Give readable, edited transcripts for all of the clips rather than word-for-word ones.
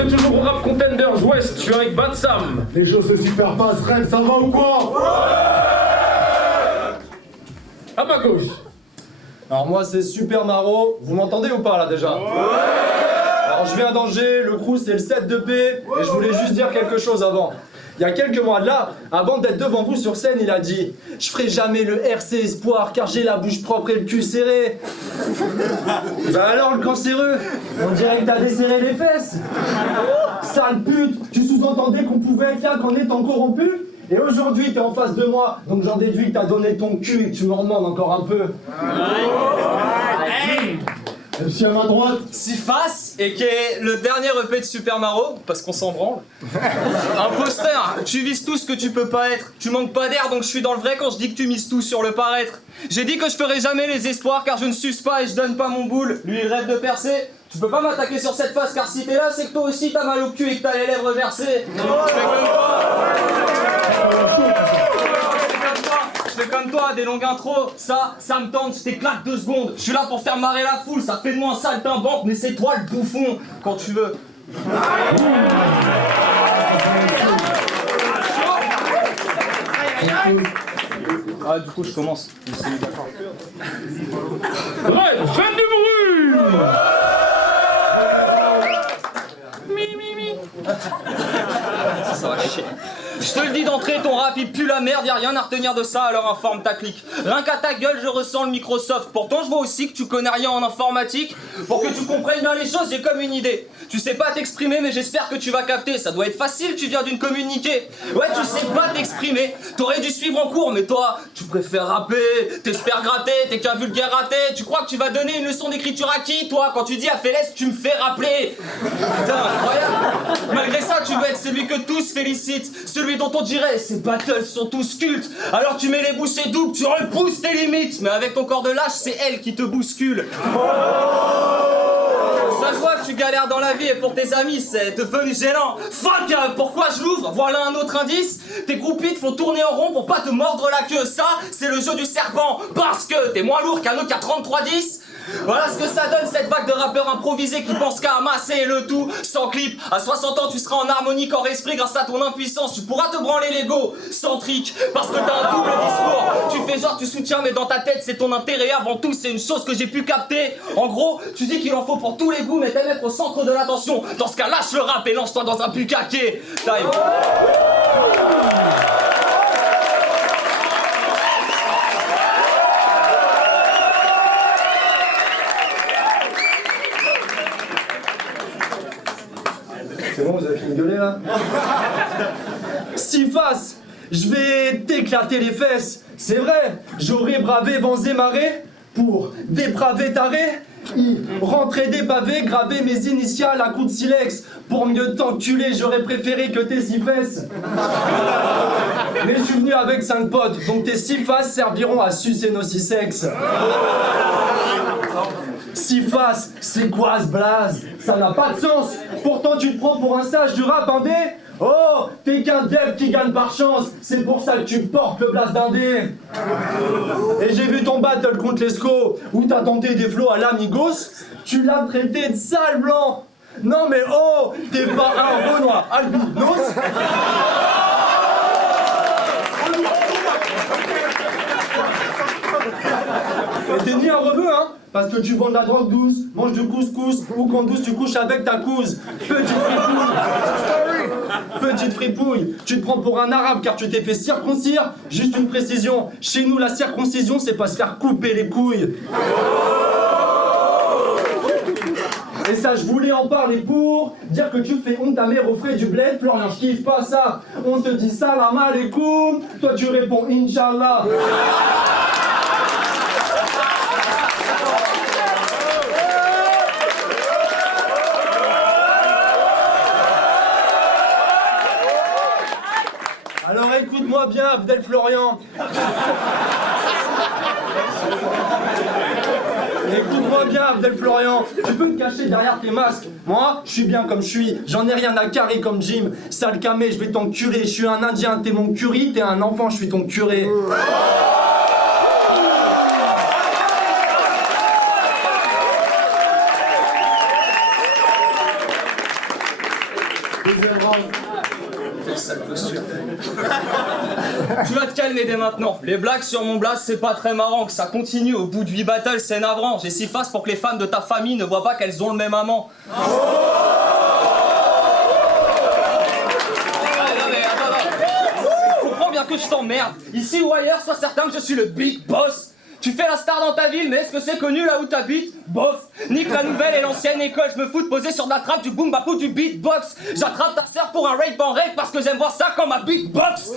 est toujours au Rap Contenders Ouest, je suis avec Bad Sam. Les choses se superpassent, Ren, ça va ou quoi? À ma gauche. Alors moi c'est Super Maro, vous m'entendez ou pas là déjà? Alors je viens d'Angers, le crew c'est le 7 de P, et je voulais juste dire quelque chose avant. Il y a quelques mois de là, avant d'être devant vous sur scène, il a dit « Je ferai jamais le RC Espoir car j'ai la bouche propre et le cul serré. » Bah alors le cancéreux, on dirait que t'as desserré les fesses. Sale pute, tu sous-entendais qu'on pouvait être là qu'en étant corrompu? Et aujourd'hui t'es en face de moi, donc j'en déduis que t'as donné ton cul et que tu m'en demandes encore un peu. MC à ma droite. Siface, et qui est le dernier EP de Super Maro, parce qu'on s'en branle. Imposteur, tu vises tout ce que tu peux pas être. Tu manques pas d'air, donc je suis dans le vrai quand je dis que tu mises tout sur le paraître. J'ai dit que je ferai jamais les espoirs, car je ne suce pas et je donne pas mon boule. Lui, il rêve de percer. Tu peux pas m'attaquer sur cette face, car si t'es là, c'est que toi aussi t'as mal au cul et que t'as les lèvres versées. Je fais comme toi, des longues intros, ça me tente, je t'éclate 2 secondes. Je suis là pour faire marrer la foule, ça fait de moi un saltimbanque, mais c'est toi le bouffon, quand tu veux. Ah, du coup, je commence. Red, faites du bruit. Ça va chier. Je te le dis d'entrée, ton rap il pue la merde, y'a rien à retenir de ça, alors informe ta clique. Rien qu'à ta gueule, je ressens le Microsoft. Pourtant, je vois aussi que tu connais rien en informatique. Pour que tu comprennes bien les choses, j'ai comme une idée. Tu sais pas t'exprimer, mais j'espère que tu vas capter. Ça doit être facile, tu viens d'une communiquée. Ouais, tu sais pas t'exprimer. T'aurais dû suivre en cours, mais toi, tu préfères rapper. T'espères gratter, t'es qu'un vulgaire raté. Tu crois que tu vas donner une leçon d'écriture à qui, toi? Quand tu dis à Félès, tu me fais rappeler. Putain, incroyable. Malgré ça, tu veux être celui que tous félicitent. Celui dont on dirait, ces battles sont tous cultes. Alors tu mets les bouchées doubles, tu repousses tes limites. Mais avec ton corps de lâche, c'est elle qui te bouscule. Ça se voit que tu galères dans la vie et pour tes amis, c'est devenu gênant. Fuck, pourquoi je l'ouvre? Voilà un autre indice. Tes groupies te font tourner en rond pour pas te mordre la queue. Ça, c'est le jeu du serpent. Parce que t'es moins lourd qu'un Nokia 3310. Voilà ce que ça donne, cette vague de rappeurs improvisés qui pensent qu'à amasser le tout sans clip. À 60 ans, tu seras en harmonie corps esprit grâce à ton impuissance. Tu pourras te branler l'ego sans trick parce que t'as un double discours. Tu fais genre tu soutiens, mais dans ta tête, c'est ton intérêt. Avant tout, c'est une chose que j'ai pu capter. En gros, tu dis qu'il en faut pour tous les goûts, mais t'aimes être au centre de l'attention. Dans ce cas, lâche le rap et lance-toi dans un bucaquet. Time. C'est bon, vous avez fini de gueuler là? Siface, je vais t'éclater les fesses. C'est vrai, j'aurais bravé vents et marées pour dépraver taré. Rentrer des pavés, graver mes initiales à coups de silex. Pour mieux t'enculer, j'aurais préféré que tes 6 fesses. Mais je suis venu avec 5 potes, donc tes 6 faces serviront à sucer nos 6 sexes. 6 faces, c'est quoi ce blaze? Ça n'a pas de sens. Pourtant tu te prends pour un sage du rap indé. Oh, t'es qu'un dev qui gagne par chance. C'est pour ça que tu portes le blaze d'indé. Et j'ai vu ton battle contre l'Esco où t'as tenté des flots à l'amigos. Tu l'as traité de sale blanc. Non mais oh, t'es pas un Renoir albinos. Et t'es ni un rebeu, hein? Parce que tu vends de la drogue douce, manges du couscous, ou qu'en douce tu couches avec ta couse. Petite fripouille, tu te prends pour un arabe car tu t'es fait circoncire. Juste une précision, chez nous la circoncision c'est pas se faire couper les couilles. Et ça je voulais en parler pour dire que tu fais honte ta mère au frais du bled. Florian je kiffe pas ça, on te dit salam alaikum, toi tu réponds Inch'Allah. Alors écoute-moi bien, Abdel Florian. Écoute-moi bien, Abdel Florian. Tu peux me cacher derrière tes masques. Moi, je suis bien comme je suis. J'en ai rien à carrer comme Jim. Sale camé, je vais t'enculer. Je suis un indien, t'es mon curry. T'es un enfant, je suis ton curé. Deuxième round. Quelle sale posture. Tu vas te calmer dès maintenant. Les blagues sur mon blast, c'est pas très marrant. Que ça continue au bout de 8 battles, c'est navrant. J'ai 6 faces pour que les femmes de ta famille ne voient pas qu'elles ont le même amant. Que je t'emmerde. Ici ou ailleurs, sois certain que je suis le big boss. Tu fais la star dans ta ville, mais est-ce que c'est connu là où t'habites? Bof. Nique la nouvelle et l'ancienne école, je me fous de poser sur de la trappe, du boom bapou, du beatbox. J'attrape ta sœur pour un rape en rape parce que j'aime voir ça comme un beatbox.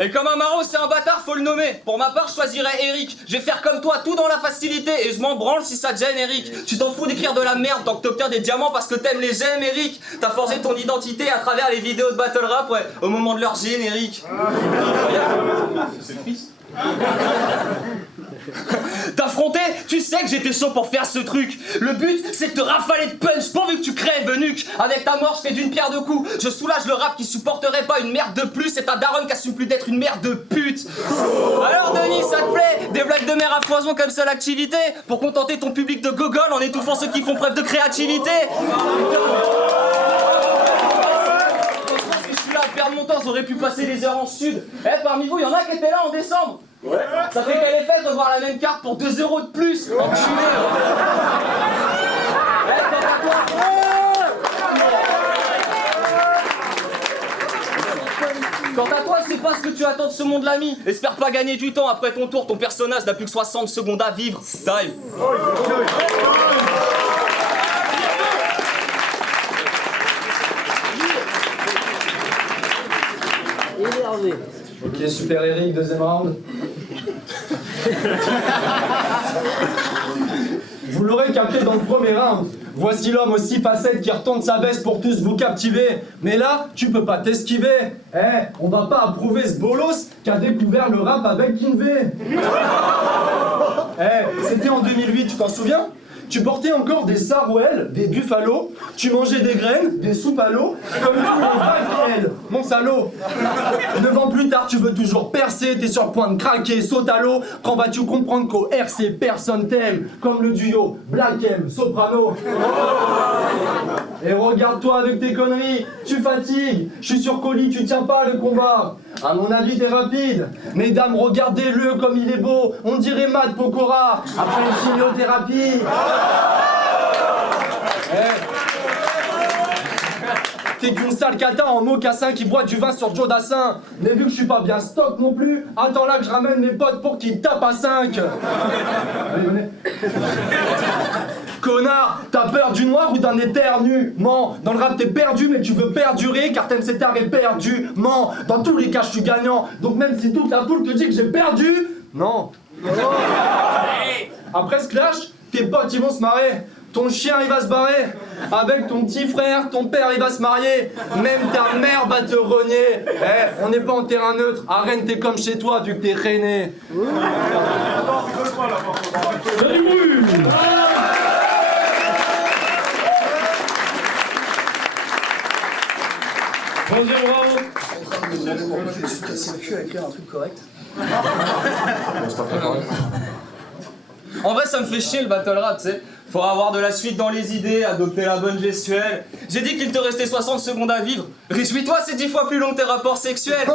Et comme un maraud c'est un bâtard, faut le nommer. Pour ma part, je choisirais Eric. Je vais faire comme toi, tout dans la facilité. Et je m'en branle si ça te gêne, Eric. Tu t'en fous d'écrire de la merde tant que t'obtiens des diamants parce que t'aimes les gemmes, Eric. T'as forgé ton identité à travers les vidéos de battle rap, ouais, au moment de leur générique. C'est triste. T'affronter, tu sais que j'étais chaud pour faire ce truc. Le but, c'est de te rafaler de punch pourvu que tu crèves, nuque. Avec ta mort, je fais d'une pierre deux coups. Je soulage le rap qui supporterait pas une merde de plus. Et ta daronne qui assume plus d'être une merde de pute. Alors Denis, ça te plaît? Des blagues de mère à foison comme seule activité pour contenter ton public de gogol en étouffant ceux qui font preuve de créativité. Je suis là à perdre mon temps, j'aurais pu passer les heures en sud. Parmi vous, il y en a qui étaient là en décembre. Ouais. Ça fait quel effet de voir la même carte pour 2 € de plus? Enculé. Quant à toi, c'est pas ce que tu attends de ce monde l'ami. Espère pas gagner du temps après ton tour, ton personnage n'a plus que 60 secondes à vivre. Time. Énervé. Ok, super Eric, deuxième round. Vous l'aurez capté dans le premier round. Voici l'homme aux 6 facettes qui retourne sa veste pour tous vous captiver. Mais là, tu peux pas t'esquiver. On va pas approuver ce bolos qui a découvert le rap avec Kinvé. C'était en 2008, tu t'en souviens? Tu portais encore des sarouels, des buffalos, tu mangeais des graines, des soupes à l'eau, comme tous les vagues, mon salaud. 9 ans plus tard, tu veux toujours percer, t'es sur le point de craquer, saute à l'eau. Quand vas-tu comprendre qu'au RC, personne t'aime, comme le duo Black M, Soprano. Et regarde-toi avec tes conneries, tu fatigues, je suis sur colis, tu tiens pas le combat. À mon avis, t'es rapide. Mesdames, regardez-le comme il est beau, on dirait Matt Pokora, après une chimiothérapie. T'es qu'une sale cata en mocassin qui boit du vin sur Joe Dassin. Mais vu que je suis pas bien stock non plus, attends là que je ramène mes potes pour qu'ils tapent à 5. Allez, venez. Connard, t'as peur du noir ou d'un éternuement? Dans le rap t'es perdu mais tu veux perdurer car t'aimes cet art éperdument. Dans tous les cas je suis gagnant, donc même si toute la foule te dit que j'ai perdu, non. Après ce clash, tes potes ils vont se marrer. Ton chien il va se barrer. Avec ton petit frère, ton père il va se marier. Même ta mère va te renier. On n'est pas en terrain neutre. À Rennes t'es comme chez toi vu que t'es rené. Troisième round. Je me suis cassé le cul à écrire un truc correct. En vrai, ça me fait chier le battle rap, tu sais. Faut avoir de la suite dans les idées, adopter la bonne gestuelle. J'ai dit qu'il te restait 60 secondes à vivre. Réjouis-toi, c'est 10 fois plus long que tes rapports sexuels.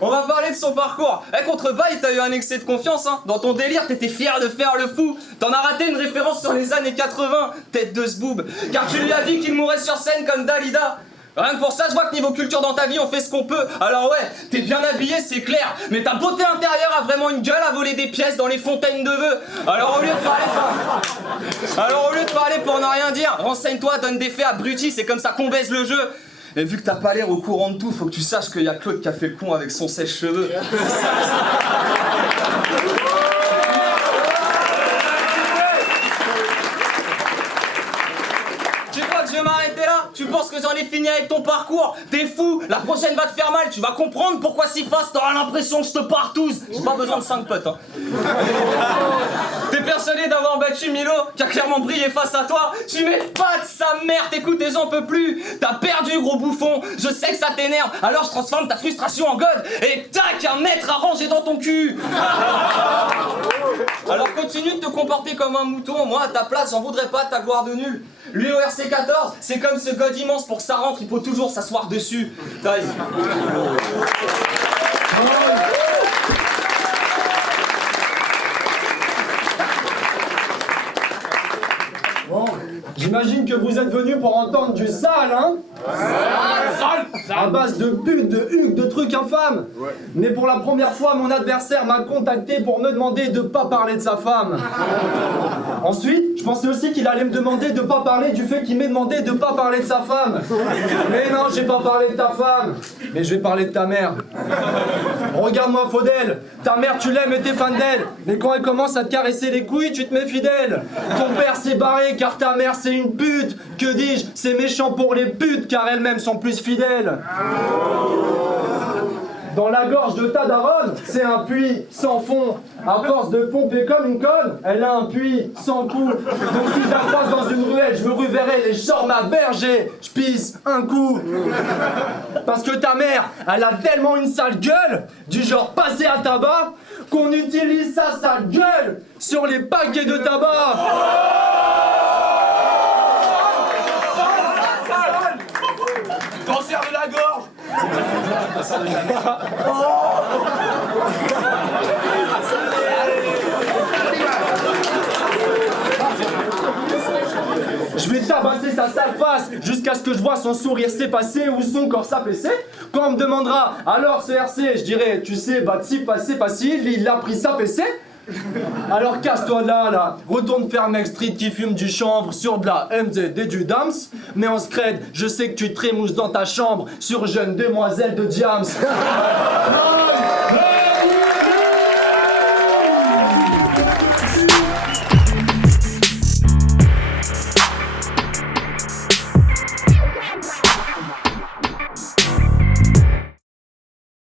On va parler de son parcours. Contre Baye, t'as eu un excès de confiance, hein. Dans ton délire, t'étais fier de faire le fou. T'en as raté une référence sur les années 80, tête de zboob. Car tu lui as dit qu'il mourrait sur scène comme Dalida. Rien que pour ça, je vois que niveau culture dans ta vie, on fait ce qu'on peut. Alors ouais, t'es bien habillé, c'est clair. Mais ta beauté intérieure a vraiment une gueule à voler des pièces dans les fontaines de vœux. Alors au lieu de parler pour ne rien dire, renseigne-toi, donne des faits abrutis, c'est comme ça qu'on baise le jeu. Et vu que t'as pas l'air au courant de tout, faut que tu saches qu'il y a Claude qui a fait le con avec son sèche-cheveux. Je vais m'arrêter là. Tu penses que j'en ai fini avec ton parcours? T'es fou. La prochaine va te faire mal. Tu vas comprendre pourquoi si fast t'auras l'impression que je te partouze. J'ai pas besoin de 5 potes, hein. T'es persuadé d'avoir battu Milo qui a clairement brillé face à toi? Tu mets pas de sa mère. T'écoutes et j'en peux plus. T'as perdu, gros bouffon. Je sais que ça t'énerve. Alors je transforme ta frustration en god et tac, un mètre à ranger dans ton cul. Alors continue de te comporter comme un mouton, moi à ta place j'en voudrais pas ta gloire de nul. Lui au RC14, c'est comme ce god immense, pour que ça rentre, il faut toujours s'asseoir dessus. Vas-y. Bon, j'imagine que vous êtes venus pour entendre du sale, hein? À base de putes, de hugues, de trucs infâmes. Mais pour la première fois, mon adversaire m'a contacté pour me demander de pas parler de sa femme. Ensuite, je pensais aussi qu'il allait me demander de pas parler du fait qu'il m'ait demandé de pas parler de sa femme. Mais non, j'ai pas parlé de ta femme. Mais je vais parler de ta mère. Regarde-moi, Faudel. Ta mère, tu l'aimes et t'es fan d'elle. Mais quand elle commence à te caresser les couilles, tu te mets fidèle. Ton père s'est barré car ta mère c'est une pute. Que dis-je, c'est méchant pour les putes car elles-mêmes sont plus fidèles. Dans la gorge de ta daronne, c'est un puits sans fond. À force de pomper comme une conne, elle a un puits sans coup. Donc si je la croise dans une ruelle, je me ruverrai les jambes à berger. Je pisse un coup. Parce que ta mère, elle a tellement une sale gueule, du genre passé à tabac, qu'on utilise sa sale gueule sur les paquets de tabac. Cancer de la gorge. Je vais tabasser sa sale face jusqu'à ce que je vois son sourire s'effacer ou son corps s'affaisser. Quand on me demandera alors ce RC, je dirai tu sais, bah si passé facile, il a pris sa PC. Alors casse-toi de là, retourne faire Mac Street qui fume du chanvre sur de la MZ et du Dams. Mais en scred, je sais que tu te trémousses dans ta chambre sur jeune demoiselle de Diams.